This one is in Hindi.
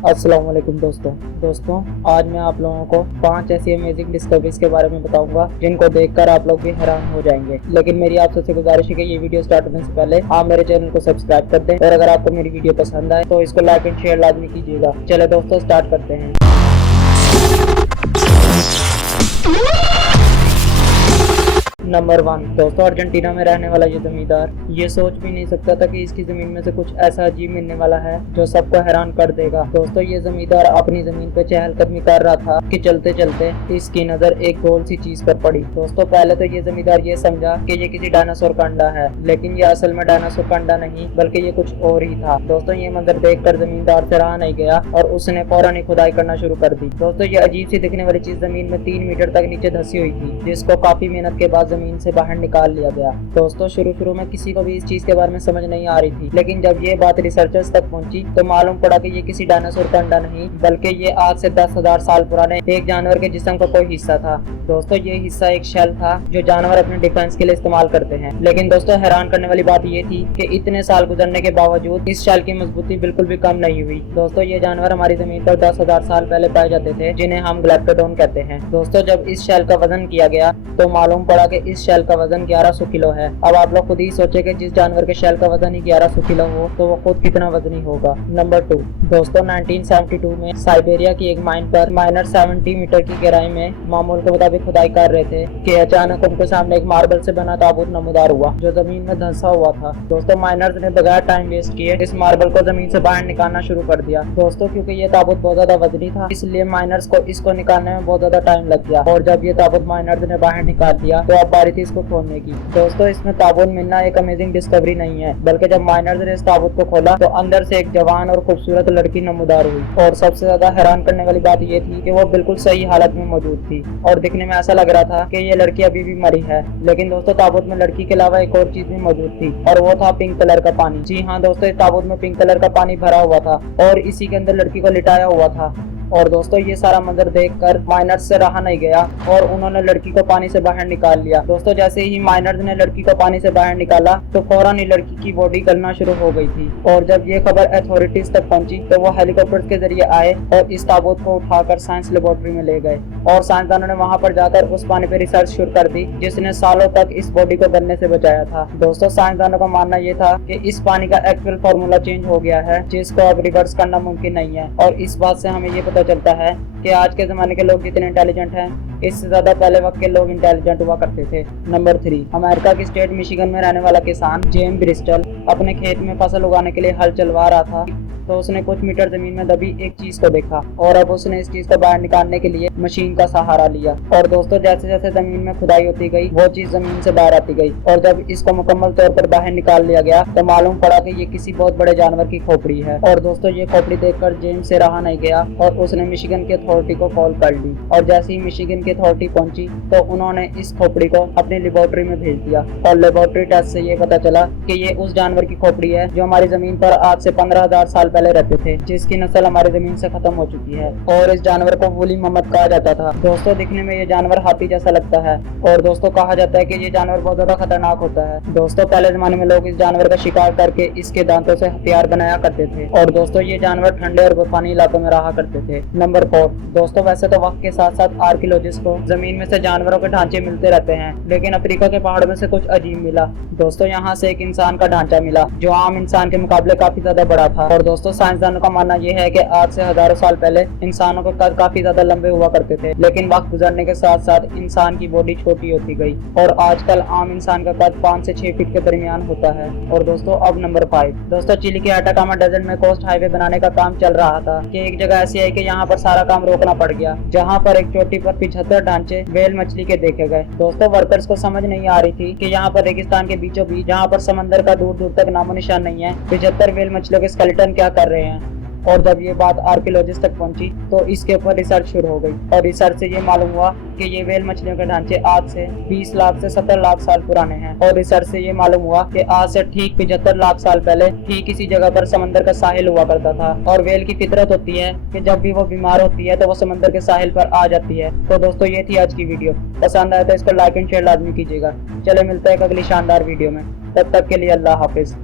अस्सलाम वालेकुम दोस्तों आज मैं आप लोगों को 5 ऐसी अमेजिंग डिस्कवरीज के बारे में बताऊंगा जिनको देखकर आप लोग भी हैरान हो जाएंगे। लेकिन मेरी आप सबसे गुजारिश है कि ये वीडियो स्टार्ट होने से पहले आप मेरे चैनल को सब्सक्राइब कर दें और अगर आपको मेरी वीडियो पसंद आए तो इसको लाइक एंड शेयर लाजमी कीजिएगा। चले दोस्तों स्टार्ट करते हैं। नंबर 1 दोस्तों, अर्जेंटीना में रहने वाला ये जमींदार ये सोच भी नहीं सकता था कि इसकी जमीन में से कुछ ऐसा अजीब मिलने वाला है जो सबको हैरान कर देगा। दोस्तों ये जमींदार अपनी जमीन पे चहलकदमी कर रहा था कि चलते चलते इसकी नजर एक गोल सी चीज पर पड़ी। दोस्तों पहले तो ये जमींदार ये समझा कि ये किसी डायनासोर का अंडा है, लेकिन ये असल में डायनासोर का अंडा नहीं बल्कि ये कुछ और ही था। दोस्तों ये मंजर देखकर जमींदार से रहा नहीं गया और उसने फौरन ही खुदाई करना शुरू कर दी। दोस्तों ये अजीब सी दिखने वाली चीज जमीन में 3 मीटर तक नीचे धसी हुई थी, जिसको काफी मेहनत के बाद जमीन से बाहर निकाल लिया गया। दोस्तों शुरू में किसी को भी इस चीज के बारे में समझ नहीं आ रही थी, लेकिन जब ये बात रिसर्चर्स तक पहुंची तो मालूम पड़ा कि ये किसी डायनासोर का अंडा नहीं बल्कि ये आज से 10,000 साल पुराने एक जानवर के जिस्म का कोई हिस्सा था। दोस्तों ये हिस्सा एक शेल था जो जानवर अपने डिफेंस के लिए इस्तेमाल करते हैं। लेकिन दोस्तों हैरान करने वाली बात ये थी कि इतने साल गुजरने के बावजूद इस शेल की मजबूती बिल्कुल भी कम नहीं हुई। दोस्तों ये जानवर हमारी जमीन पर 10,000 साल पहले पाए जाते थे, जिन्हें हम ग्लैप्टोडोन कहते हैं। दोस्तों जब इस शेल का वजन किया गया तो मालूम पड़ा कि इस शेल का वजन 1100 किलो है। अब आप लोग खुद ही सोचे कि जिस जानवर के शेल का वजन ही 1100 किलो हो तो वो खुद कितना वजनी होगा। नंबर 2 दोस्तों 1972 में साइबेरिया की एक माइन पर माइनर 70 मीटर की गहराई में मामूल के मुताबिक खुदाई कर रहे थे कि अचानक उनके सामने एक मार्बल से बना ताबूत नमूदार हुआ जो जमीन में धंसा हुआ था। दोस्तों माइनर्स ने बगैर टाइम वेस्ट किए इस मार्बल को जमीन से बाहर निकालना शुरू कर दिया। दोस्तों क्योंकि ये ताबूत बहुत ज्यादा वजनी था इसलिए माइनर्स को इसको निकालने में बहुत ज्यादा टाइम लग गया और जब ये ताबूत माइनर्स ने बाहर निकाल दिया तो अब बारी थी इसको खोलने की। दोस्तों इसमें ताबूत मिलना एक अमेजिंग डिस्कवरी नहीं है बल्कि जब माइनर्स ने इस ताबूत को खोला तो अंदर से एक जवान और खूबसूरत लड़की नमूदार हुई और सबसे ज्यादा हैरान करने वाली बात ये थी कि वो बिल्कुल सही हालत में मौजूद थी और दिखने में ऐसा लग रहा था कि ये लड़की अभी भी मरी है। लेकिन दोस्तों ताबूत में लड़की के अलावा एक और चीज भी मौजूद थी और वो था पिंक कलर का पानी। जी हाँ दोस्तों इस ताबूत में पिंक कलर का पानी भरा हुआ था और इसी के अंदर लड़की को लिटाया हुआ था। और दोस्तों ये सारा मंजर देखकर माइनर्स से रहा नहीं गया और उन्होंने लड़की को पानी से बाहर निकाल लिया। दोस्तों जैसे ही माइनर्स ने लड़की को पानी से बाहर निकाला तो फौरन ही लड़की की बॉडी गलना शुरू हो गई थी और जब ये खबर अथॉरिटीज तक पहुंची तो वो हेलीकॉप्टर के जरिए आए और इस ताबूत को उठाकर साइंस लेबोरेटरी में ले गए और साइंसदानों ने वहां पर जाकर उस पानी पे रिसर्च शुरू कर दी जिसने सालों तक इस बॉडी को गलने से बचाया था। दोस्तों साइंसदानों का मानना ये था कि इस पानी का एक्चुअल फॉर्मूला चेंज हो गया है जिसको अब रिवर्स करना मुमकिन नहीं है और इस बात से हमें ये पता चलता है कि आज के जमाने के लोग जितने इंटेलिजेंट हैं इससे ज्यादा पहले वक्त के लोग इंटेलिजेंट हुआ करते थे। नंबर 3 अमेरिका की स्टेट मिशिगन में रहने वाला किसान जेम ब्रिस्टल अपने खेत में फसल उगाने के लिए हल चलवा रहा था तो उसने कुछ मीटर जमीन में दबी एक चीज को देखा और अब उसने इस चीज को बाहर निकालने के लिए मशीन का सहारा लिया और दोस्तों जैसे जैसे जमीन में खुदाई होती गई वो चीज जमीन से बाहर आती गई और जब इसको मुकम्मल तौर पर बाहर निकाल लिया गया तो मालूम पड़ा कि ये किसी बहुत बड़े जानवर की खोपड़ी है। और दोस्तों ये खोपड़ी देखकर जेम्स से रहा नहीं गया और उसने मिशिगन की अथॉरिटी को कॉल कर ली और जैसे ही मिशिगन की अथॉरिटी पहुंची तो उन्होंने इस खोपड़ी को अपनी लेबोरेटरी में भेज दिया और लेबोरेटरी टेस्ट से ये पता चला कि ये उस जानवर की खोपड़ी है जो हमारी जमीन पर आज से 15,000 साल पहले रहते थे, जिसकी नस्ल हमारी जमीन से खत्म हो चुकी है और इस जानवर को वूली मम्मद कहा जाता था। दोस्तों दिखने में ये जानवर हाथी जैसा लगता है और दोस्तों कहा जाता है कि ये जानवर बहुत ज्यादा खतरनाक होता है। दोस्तों पहले जमाने में लोग इस जानवर का शिकार करके इसके दांतों से हथियार बनाया करते थे और दोस्तों ये जानवर ठंडे और बर्फानी इलाकों में रहा करते थे। नंबर 4 दोस्तों वैसे तो वक्त के साथ साथ आर्कियोलॉजिस्ट को जमीन में से जानवरों के ढांचे मिलते रहते हैं, लेकिन अफ्रीका के पहाड़ों में से कुछ अजीब मिला। दोस्तों यहाँ से एक इंसान का ढांचा मिला जो आम इंसान के मुकाबले काफी ज्यादा बड़ा था और दोस्तों साइंसदानों का मानना यह है कि आज से हजारों साल पहले इंसानों के कद काफी ज्यादा लंबे हुआ करते थे, लेकिन वक्त गुजरने के साथ साथ इंसान की बॉडी छोटी होती गई और आजकल आम इंसान का कद 5 से 6 फीट के दरमियान होता है। और दोस्तों अब नंबर 5 दोस्तों चिली के अटाकामा डेजर्ट में कोस्ट हाईवे बनाने का काम चल रहा था कि एक जगह ऐसी है कि यहाँ पर सारा काम रोकना पड़ गया, जहाँ पर एक चोटी पर 75 ढांचे व्हेल मछली के देखे गए। दोस्तों वर्कर्स को समझ नहीं आ रही थी कि यहाँ पर रेगिस्तान के बीचों बीच जहाँ पर समंदर का दूर दूर तक नामो निशान नहीं है 75 व्हेल मछलियों के स्केलेटन क्या कर रहे हैं। और जब ये बात आर्कियोलॉजिस्ट तक पहुंची तो इसके ऊपर रिसर्च शुरू हो गई और रिसर्च से ये मालूम हुआ कि ये व्हेल मछलियों के ढांचे आज से 20 लाख से 70 लाख साल पुराने हैं और रिसर्च से ये मालूम हुआ कि आज से ठीक 75 लाख साल पहले ठीक इसी जगह पर समंदर का साहिल हुआ करता था और व्हेल की फितरत होती है कि जब भी वो बीमार होती है तो वो समंदर के साहिल पर आ जाती है। तो दोस्तों ये थी आज की वीडियो, पसंद आया तो इसको लाइक एंड शेयर लाजमी कीजिएगा। चले मिलते हैं अगली शानदार वीडियो में, तब तक के लिए अल्लाह हाफिज।